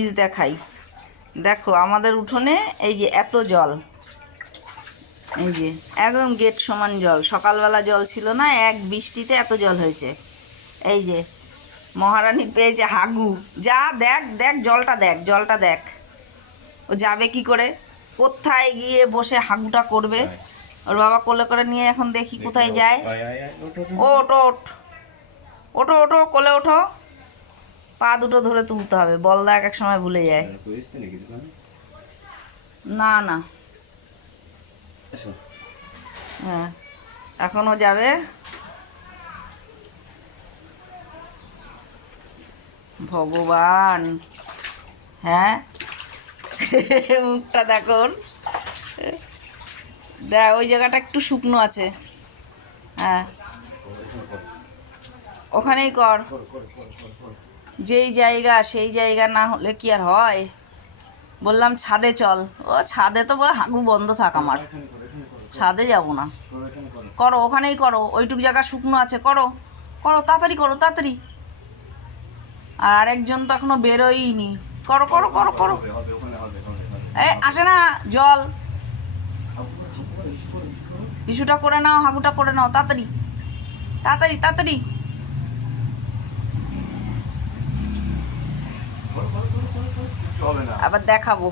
বীজ দেখাই। দেখো আমাদের উঠোনে এই যে এত জল, এই যে একদম গেট সমান জল। সকালবেলা জল ছিল না, এক বৃষ্টিতে এত জল হয়েছে। এই যে মহারানী পেয়েছে হাগু। যা দেখ দেখ জলটা দেখ, জলটা দেখ। ও যাবে কি করে, কোথায় গিয়ে বসে হাগুটা করবে। ওর বাবা কোলে করে নিয়ে এখন দেখি কোথায় যায়। ও ওঠো ওঠ, ওঠো ওঠো, কোলে ওঠো। পা দুটো ধরে তুলতে হবে, বলদা এক এক সময় ভুলে যায়। না না, হ্যাঁ এখনও যাবে। ভগবান, হ্যাঁ মুখটা দেখুন, দেখ ওই জায়গাটা একটু শুকনো আছে। হ্যাঁ ওখানেই কর, যেই জায়গা সেই জায়গা না হলে কি আর হয়। বললাম ছাদে চল, ও ছাদে তো হাগু বন্ধ থাক, আমার ছাদে যাব না। করো ওখানেই করো, ওইটুক জায়গা শুকনো আছে, করো করো তাড়াতাড়ি করো তাড়াতাড়ি। আর আরেকজন তো এখনো বেরোয়নি, করো করো করো করো। এ আসে না জল, ইস্যুটা করে নাও, হাগুটা করে নাও তাড়াতাড়ি তাড়াতাড়ি তাড়াতাড়ি। আবার দেখাবো।